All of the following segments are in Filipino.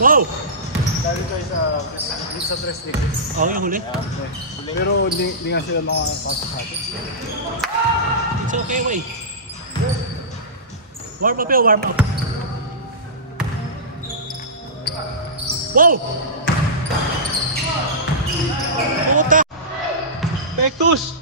Wow! Dahil tayo sa tres degrees. Oo, yung huli. Pero hindi nga sila makakapasok sa atin. It's okay, way. Warm up yun, warm up. Wow! Puta! Pectus!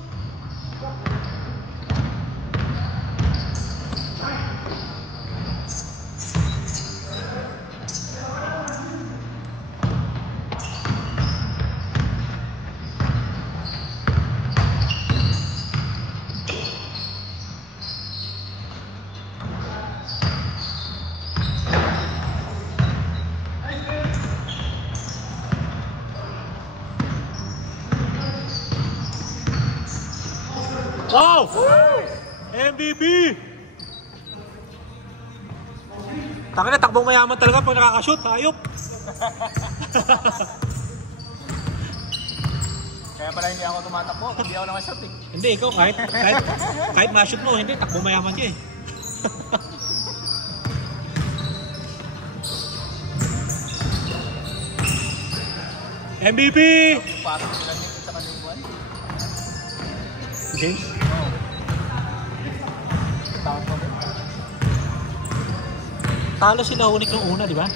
Wow! MVP! Taka na, takbong mayaman talaga pag nakakashoot, hayop! Kaya pala hindi ako tumatakbo, hindi ako nakashot eh. Hindi, ikaw kahit ma-shoot mo, hindi, takbong mayaman ka eh. MVP! Parang sila nito sa kalimbuan. James? Talo sila unik ng una, di ba?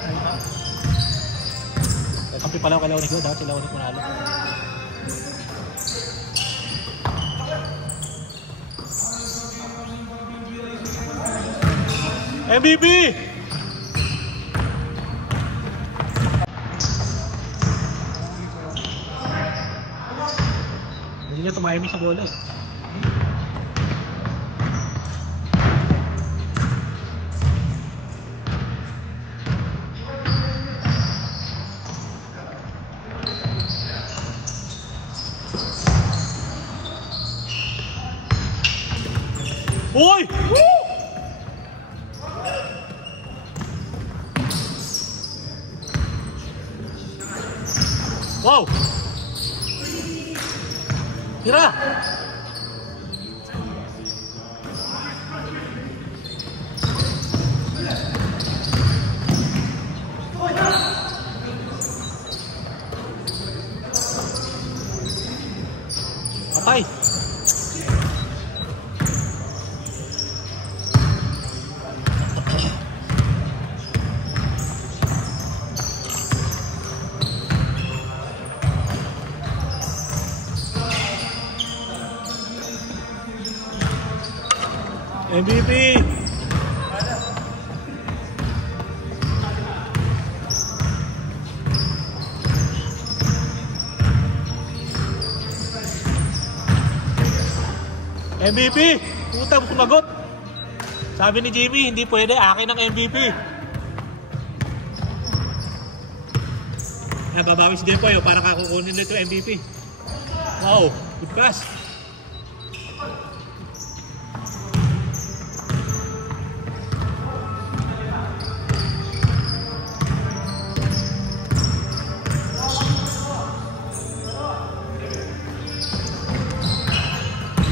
Kampi pala ako kala unik doon, dapat sila unik manalo. MVP! Hindi niya tumayami sa bola eh. Uy! Wow! Tira! Patay! MVP! MVP! Putang sumagot! Sabi ni Jimmy, hindi pwede, akin ang MVP. Nababawi si Jepoy, para kakukunin nito MVP. Wow, good pass.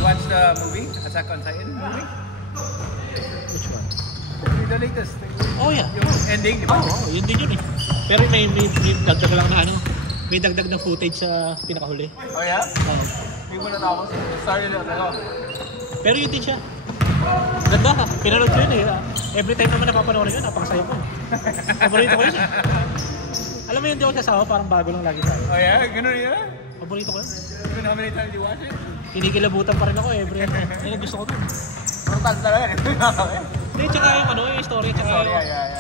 Watch the movie? Attack on Titan movie? Which one? The latest. Oh yeah. Yung ending, di ba? Oo, yun din yun eh. Pero may dagdag lang na ano, may dagdag na footage sa pinakahuli. Oh yeah? Oo. Hindi mo natapos. Started na ako. Pero yun din siya. Ganda ha. Pinanood ko yun eh. Every time naman napapanoorin yun, napakasaya ko. Paborito ko yun eh. Alam mo yun, di ako kasama, parang bago lang lagi tayo. Oh yeah? Ganun yun? Paborito ko yun. Even how many times you watch it? Kinikilabutan pa rin ako every ano. Yan ang gusto ko dun. Brutal talaga eh. Hindi, tsaka yung ano, yung story, tsaka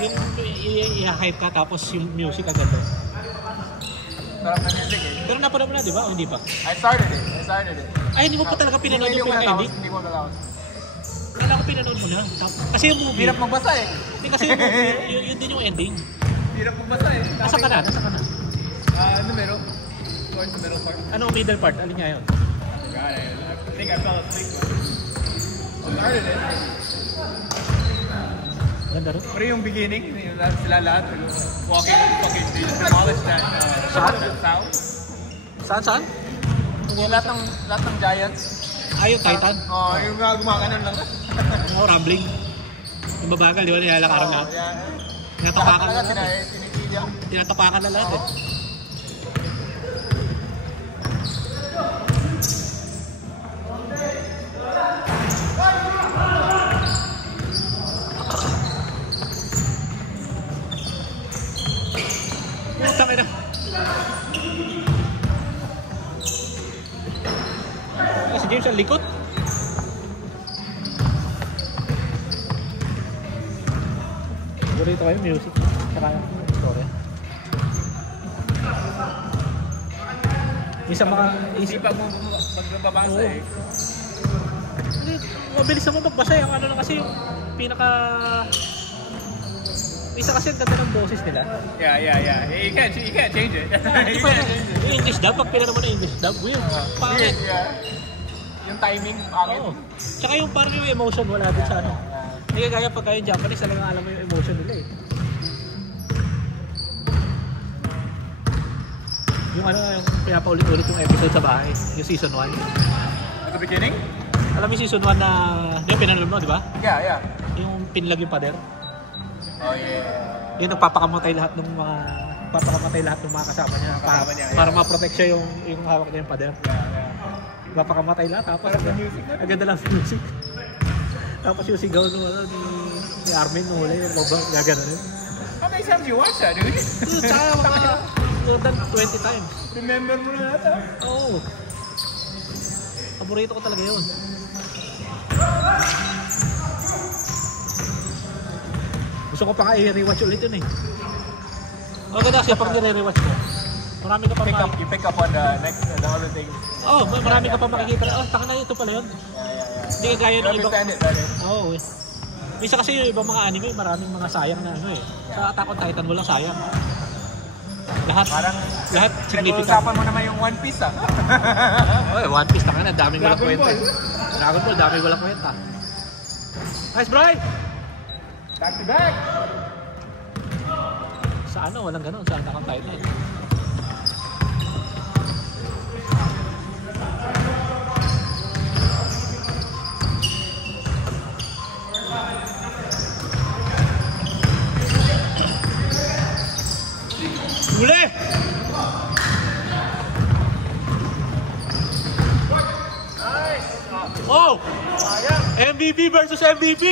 yung i-hype ka, tapos yung music agad doon. Sarap na music eh. Pero napanood mo na, di ba? O hindi pa? I started it. Ay, hindi mo pa talaga pinanood yung pinaka-ending? Hindi mo natapos. Kailangan ko pinanood mo na. Kasi yung movie... Hirap magbasa eh. Hindi, kasi yung movie, yun din yung ending. Hirap magbasa eh. Nasaan ka na? Numero? Towards the middle part. Ano middle part? Alin nga yun? God, I think I fell asleep. Started it. Ganda rin. Pero yung beginning, sila lahat, walking fucking they just demolished that. Saan? That sound. Saan? Yung lahat ng Giants. Yung Titan? Oo, yung gumakanan lang. Rambling. Yung mabagal, di ba? Nilalakaran na. Yeah. Natapakan Lahat na. talaga, Yeah. Tinatapakan na lahat eh. Putang ina. Si James ang likot. Burrito kayo music. Saka yung story. Isa mga Isipan mo magbabasa eh. Hindi, mabilis naman magbasa yung ano lang kasi yung pinaka... Isa kasi ang ganda ng boses nila. Yeah. You can't change it. Hindi pa yung English dub, pag pinano mo na English dub, weird. Pangit. Yeah. Yung timing, pangit. Oo. Tsaka yung parang yung emotion wala din sa ano. Hindi kaya pagka yung Japanese, talagang alam mo yung emotion nila eh. Yung ano, yung pinapaulit-ulit yung episode sa bahay, yung season 1. At the beginning? Alam mo yung season 1 na, di ba pinanood mo, di ba? Yeah. Yung pinlag yung pader. Oh yeah. Yung nagpapakamatay lahat ng mga kasama niya, para ma-protect siya yung hawak niya yung pader. Yeah. Papakamatay lahat, tapos Parang music na. ang ganda lang ng music. Tapos yung sigaw ni Armin nung huli, yung lobang gagano rin. How many times you watch that, dude? Tsaka mga more than 20 times. Remember mo na ata? Oo. Paborito ko talaga yun. Gusto ko pa nga i-rewatch ulit yun eh. O ganda kasi pag nire-rewatch ko, marami ka pa You pick up on the other things. Oh, marami ka pa makikita. Oh, taka na ito pala yun. Yeah. Hindi kagaya You ng iba. understand it better. Oo eh. Misa kasi yung ibang mga anime, maraming mga sayang na ano eh. Sa Attack on Titan walang sayang. Lahat significant. Nag-uusapan mo naman yung One Piece ah. Oy, One Piece taka na, daming walang kwenta. Dragon Ball, daming walang kwenta. Nice, Bri! Back to back! Sa ano, walang ganun. Sa Attack on Titan. Huli! Oh! MVP versus MVP!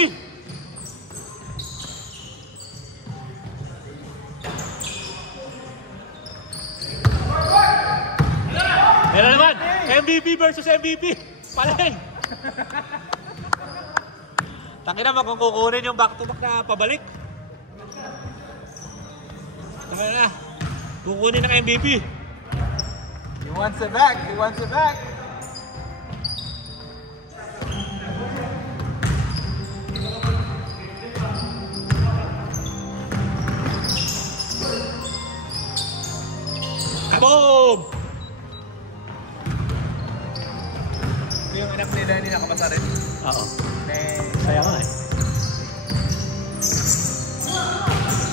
Meron naman! MVP versus MVP! Paleng! Taki naman kung kukunin yung back-to-back na pabalik. Taki na. Kukunin ng MVP. He wants it back. Kaboom! Yung anak nila hindi nakabasa rin. Oo. Sayang nga eh.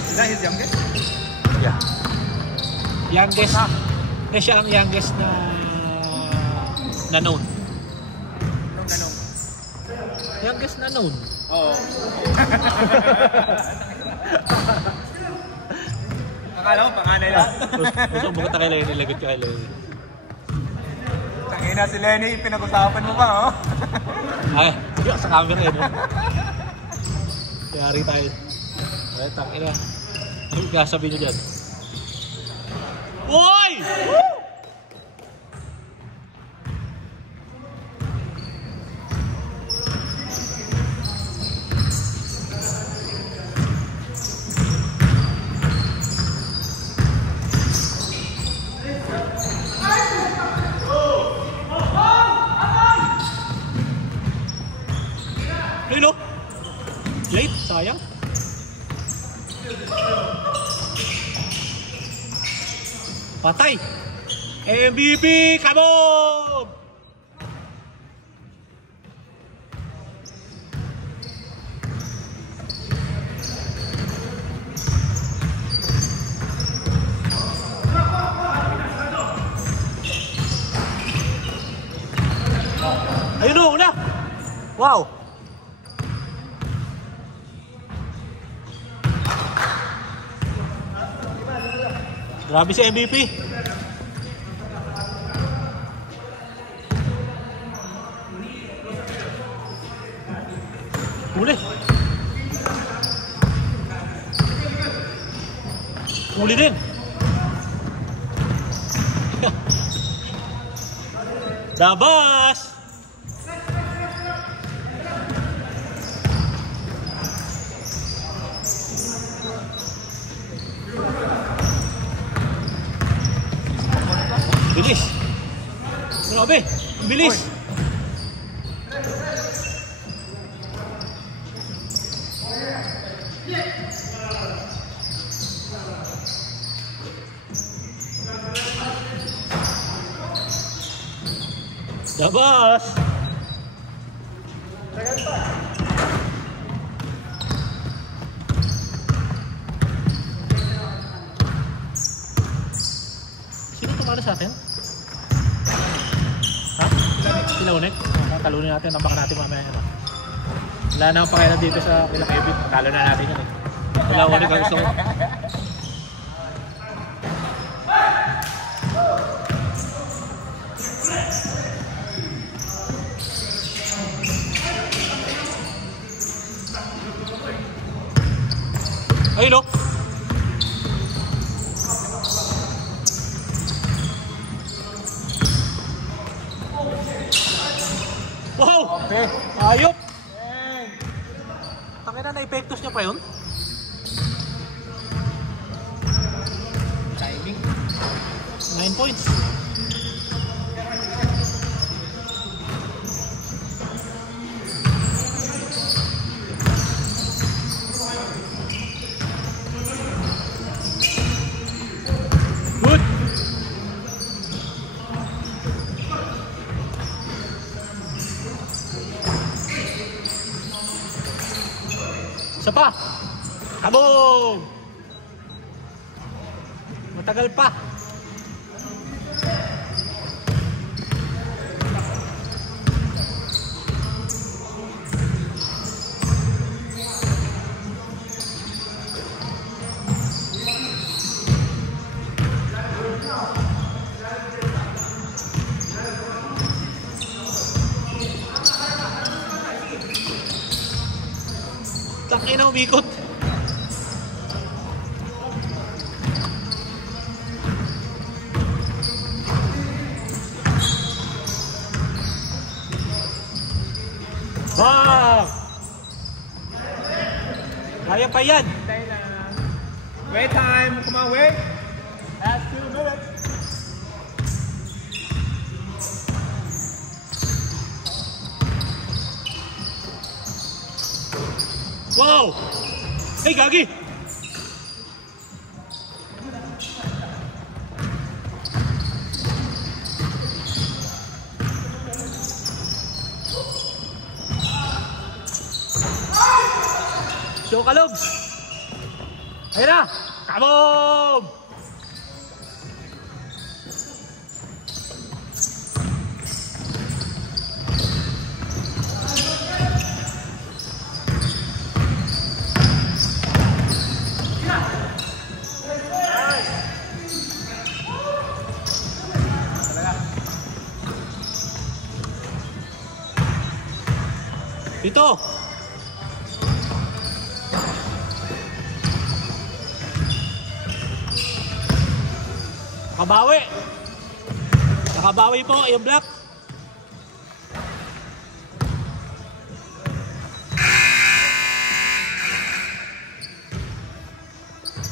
Is that his youngest? Yeah. Youngest. Eh siya ang youngest na known. Anong? Youngest na known. Oo. Akala ko panganay lang. Gusto mo ka kay Lenny, lagot ka kay Lenny. Tangina si Lenny, pinag-usapan mo pa oh. Ay, yung sa camera yun. Yari tayo. Ay, tangina. Ano yung kasabi nyo dyan? Uy! Hello? Late? Sayang? Patay! MVP! Kaboom! Ayun o, una! Wow! Grabe si MVP. Huli. Huli din. Dabas. Bilis. Grabe. Bilis. Dabas. Sino tumalo sa atin? Ha? Sila unik? Talunin natin, tambakan natin mamaya yun. Wala na ang pakialam dito sa kila Kevin. Talo na natin yun. Wala unik ang gusto ko. Ayun o. Wow! Okay. Ayop! Tangina na epektos niya pa yun? Timing. 9 points. Good! Isa pa! Kabog! Matagal pa! Tangin na umikot. Bang! Kaya pa yan. Wait time. Come on, wait. Last 2 minutes. Wow! Hey, Gagi! Show ka, Lobs! Ayun na! Kabog! Ito. Nakabawi. Nakabawi po yung black.